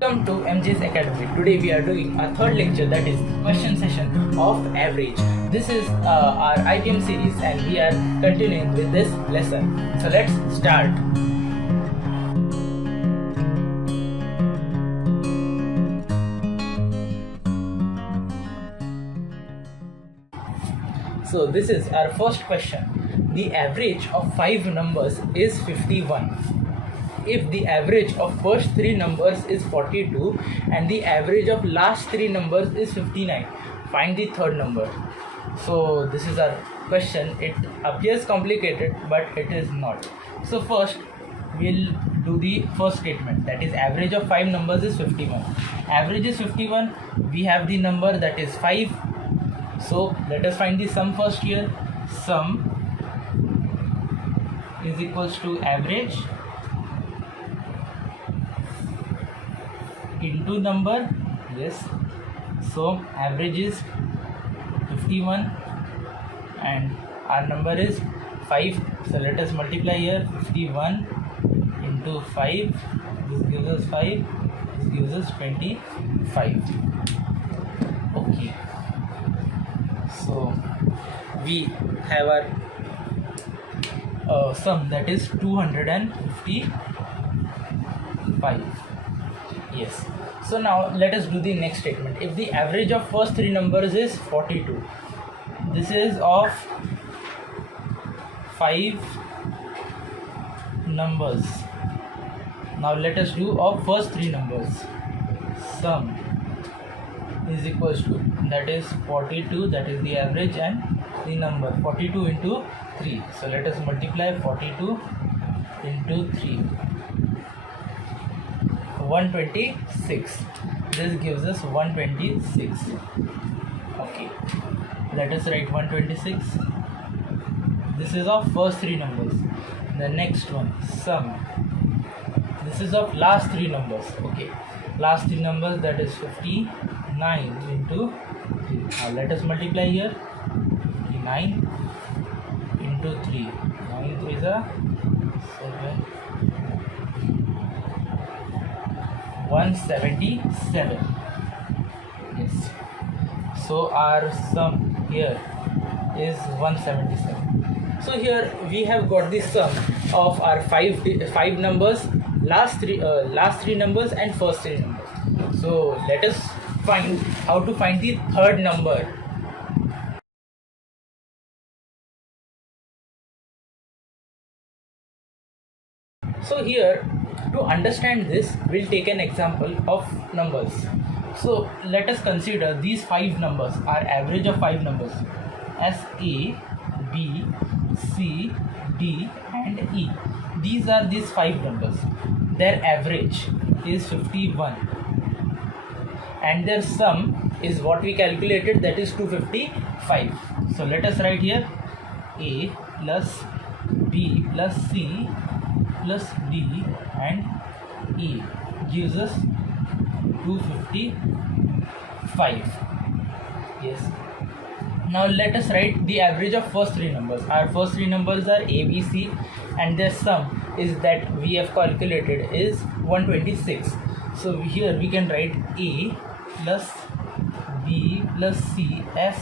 Welcome to MJ's Academy. Today we are doing our third lecture, that is question session of average. This is our IPM series and we are continuing with this lesson. So let's start. So this is our first question. The average of 5 numbers is 51. If the average of first 3 numbers is 42 and the average of last 3 numbers is 59, find the third number. So this is our question. It appears complicated but it is not. So first we'll do the first statement, that is average of 5 numbers is 51. Average is 51. We have the number that is 5. So let us find the sum first here. Sum is equals to average into number. Yes, so average is 51 and our number is 5. So let us multiply here. 51 into 5, this gives us 5, this gives us 25. Okay, so we have our sum, that is 255. Yes. So now let us do the next statement. If the average of first 3 numbers is 42, this is of 5 numbers. Now let us do of first 3 numbers. Sum is equals to, that is 42, that is the average, and the number 42 into 3. So let us multiply 42 into 3. 126. This gives us 126. Okay, let us write 126. This is of first 3 numbers. The next one, sum, this is of last 3 numbers. Okay, last 3 numbers, that is 59 into 3. Now let us multiply here. 59 into 3. 9 3 is a 7. 177. Yes, so our sum here is 177. So here we have got the sum of our five numbers, last three numbers and first 3 numbers. So let us find how to find the third number. So here, to understand this, we'll take an example of numbers. So let us consider these 5 numbers, our average of 5 numbers as A, B, C, D and E. These are these 5 numbers. Their average is 51 and their sum is what we calculated, that is 255. So let us write here A plus B plus C plus D and E gives us 255. Yes. Now let us write the average of first 3 numbers. Our first 3 numbers are A, B, C and their sum is that we have calculated is 126. So here we can write A plus B plus C as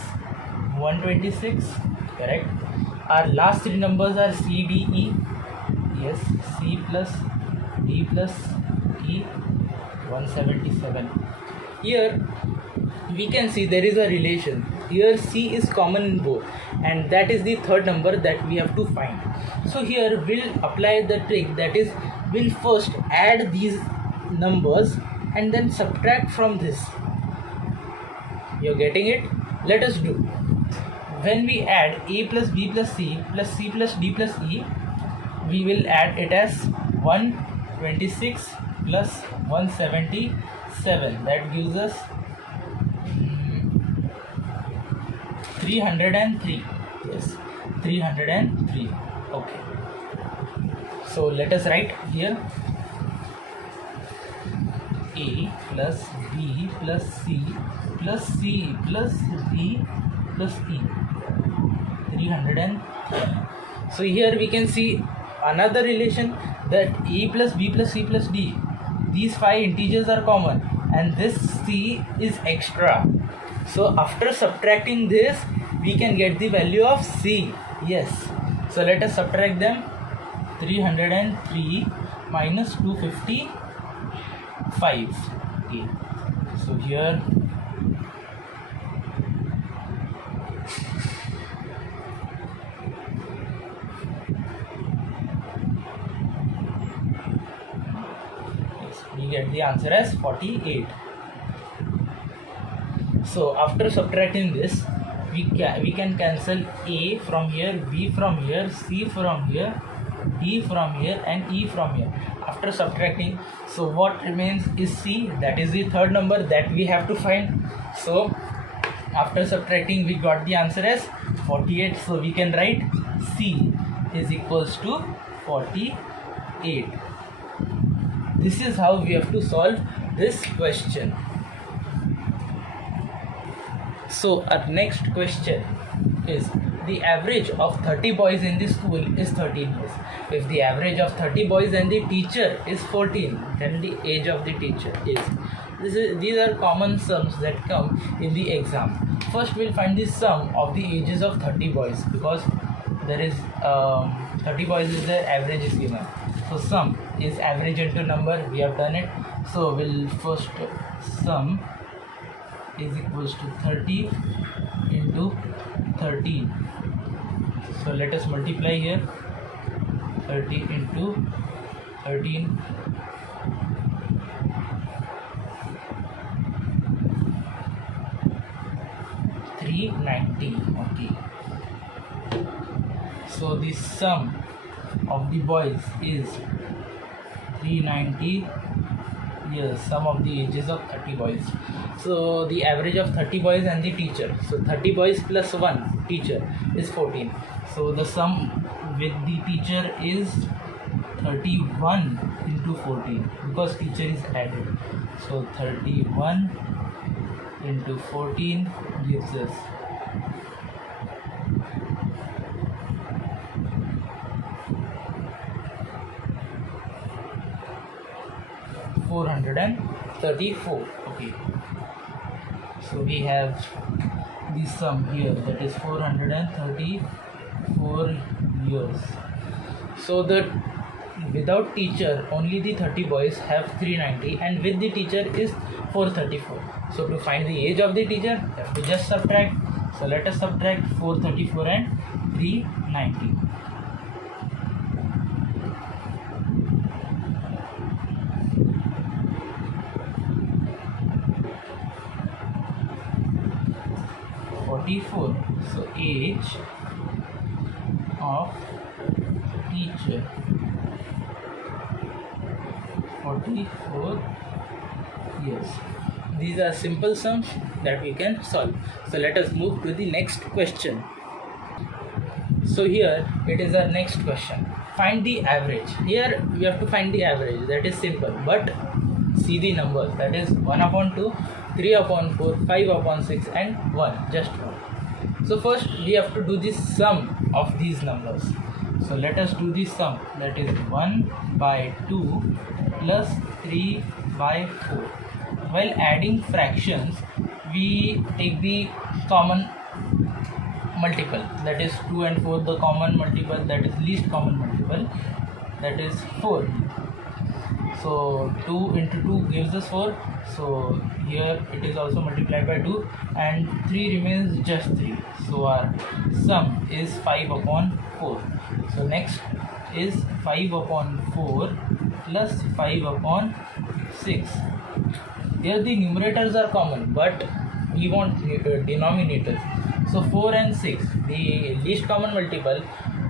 126. Correct. Our last 3 numbers are C, D, E. Yes, C plus D plus E, 177. Here we can see there is a relation. Here C is common in both and that is the third number that we have to find. So here we'll apply the trick, that is we'll first add these numbers and then subtract from this. You're getting it? Let us do. When we add A plus B plus C plus C plus D plus E, we will add it as 126 plus 177. That gives us 303. Yes, 303. Okay, so let us write here A plus B plus C plus C plus D plus E, 303. So here we can see another relation, that A plus B plus C plus D, these 5 integers are common and this c is extra. So after subtracting this, we can get the value of c. Yes. So let us subtract them. 303 minus 255. Okay. So here we get the answer as 48. So after subtracting this, we can cancel a from here, b from here, c from here, d from here and e from here. After subtracting, so what remains is c, that is the third number that we have to find. So after subtracting, we got the answer as 48. So we can write c is equals to 48. This is how we have to solve this question. So our next question is, the average of 30 boys in the school is 13 years. If the average of 30 boys and the teacher is 14, then the age of the teacher is. These are common sums that come in the exam. First we'll find the sum of the ages of 30 boys, because there is 30 boys is their average is given. So sum is average into number. We have done it. So we'll first sum is equals to 30 into 13. So let us multiply here. 30 into 13. 390. Okay. So the sum of the boys is 390 years, sum of the ages of 30 boys. So the average of 30 boys and the teacher. So 30 boys plus 1 teacher is 14. So the sum with the teacher is 31 into 14, because teacher is added. So 31 into 14 gives us 434. Okay. So we have the sum here, that is 434 years. So the without teacher only the 30 boys have 390 and with the teacher is 434. So to find the age of the teacher, we have to just subtract. So let us subtract 434 and 390. So age of teacher 44 years. These are simple sums that we can solve. So let us move to the next question. So here it is our next question. Find the average. Here we have to find the average. That is simple, but see the numbers. That is 1 upon 2, 3 upon 4, 5 upon 6 and 1, just 1. So first we have to do the sum of these numbers. So let us do the sum. That is 1 by 2 plus 3 by 4. While adding fractions, we take the common multiple. That is 2 and 4, the common multiple, that is least common multiple, that is 4. So 2 into 2 gives us 4. So here it is also multiplied by 2 and 3 remains just 3. So our sum is 5 upon 4. So next is 5 upon 4 plus 5 upon 6. Here the numerators are common, but we want denominators. So 4 and 6, the least common multiple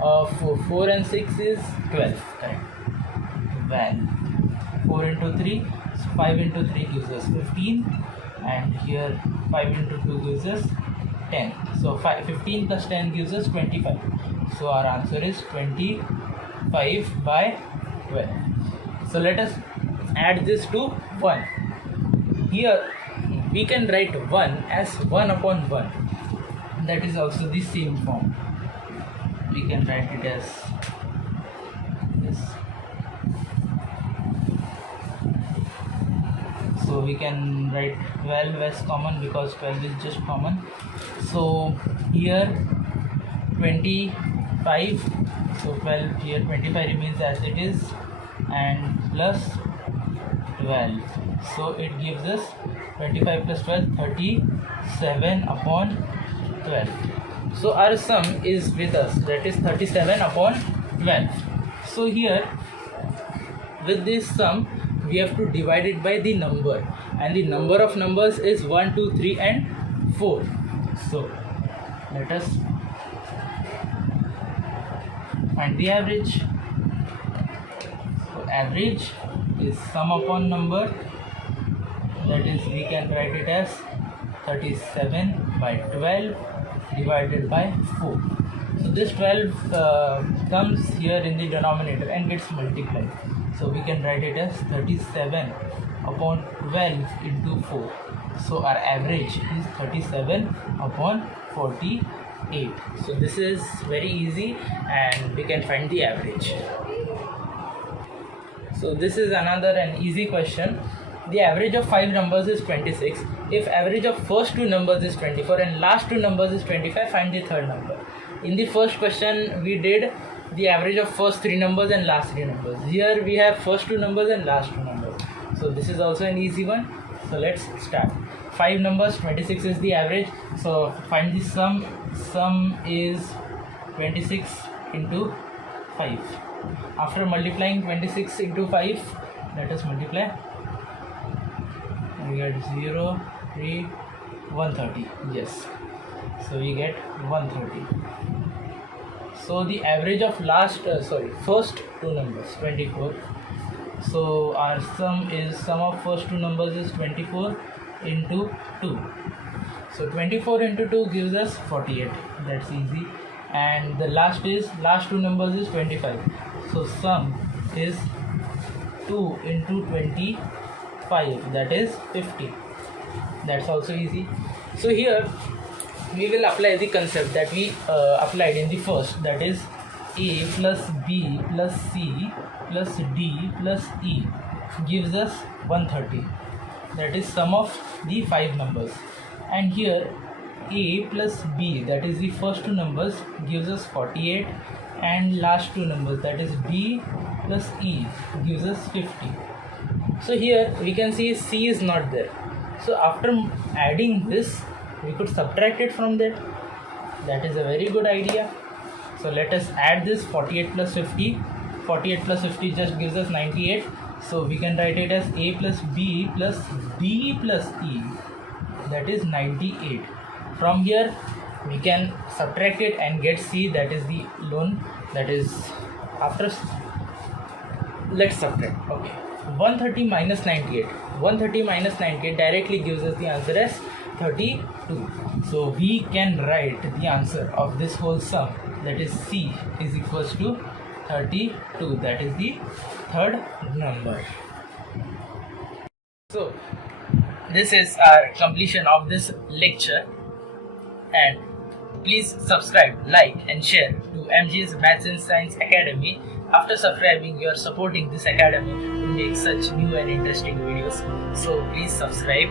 of 4 and 6 is 12. Correct. 12. 4 into 3, so 5 into 3 gives us 15, and here 5 into 2 gives us 10. So 15 plus 10 gives us 25. So our answer is 25 by 12. So let us add this to 1. Here we can write 1 as 1 upon 1. That is also the same form. We can write it as this. so we can write 12 as common because 12 is just common. So here 25, so 12 here, 25 remains as it is, and plus 12, so it gives us 25 plus 12, 37 upon 12. So our sum is with us, that is 37 upon 12. So here with this sum we have to divide it by the number, and the number of numbers is 1, 2, 3 and 4. So let us find the average. So average is sum upon number, that is we can write it as 37 by 12 divided by 4. So this 12 comes here in the denominator and gets multiplied. So we can write it as 37 upon 12 into 4. So our average is 37 upon 48. So this is very easy and we can find the average. So this is another an easy question. The average of 5 numbers is 26. If average of first 2 numbers is 24 and last 2 numbers is 25, find the third number. In the first question we did the average of first 3 numbers and last 3 numbers. Here we have first 2 numbers and last 2 numbers. So this is also an easy one. So let's start. 5 numbers, 26 is the average. So find the sum. Sum is 26 into 5. After multiplying 26 into 5, let us multiply. We get 0, 3, 130. Yes. So we get 130. So the average of first 2 numbers, 24. So our sum of first 2 numbers is 24 into 2. So 24 into 2 gives us 48. That's easy. And the last 2 numbers is 25. So sum is 2 into 25, that is 50. That's also easy. So here we will apply the concept that we applied in the first, that is A plus B plus C plus D plus E gives us 130. That is sum of the 5 numbers. And here A plus B, that is the first 2 numbers, gives us 48, and last 2 numbers, that is B plus E, gives us 50. So here we can see C is not there. So after adding this, we could subtract it from that. That is a very good idea. So let us add this 48 plus 50. 48 plus 50 just gives us 98. So we can write it as A plus B plus D plus E, that is 98. From here we can subtract it and get C, that is the lone, that is after. Let's subtract. Okay, 130 minus 98. 130 minus 98 directly gives us the answer as 32. So we can write the answer of this whole sum, that is C, is equals to 32. That is the third number. So this is our completion of this lecture, and please subscribe, like and share to MG's Maths and Science Academy. After subscribing, you are supporting this academy to make such new and interesting videos. So please subscribe.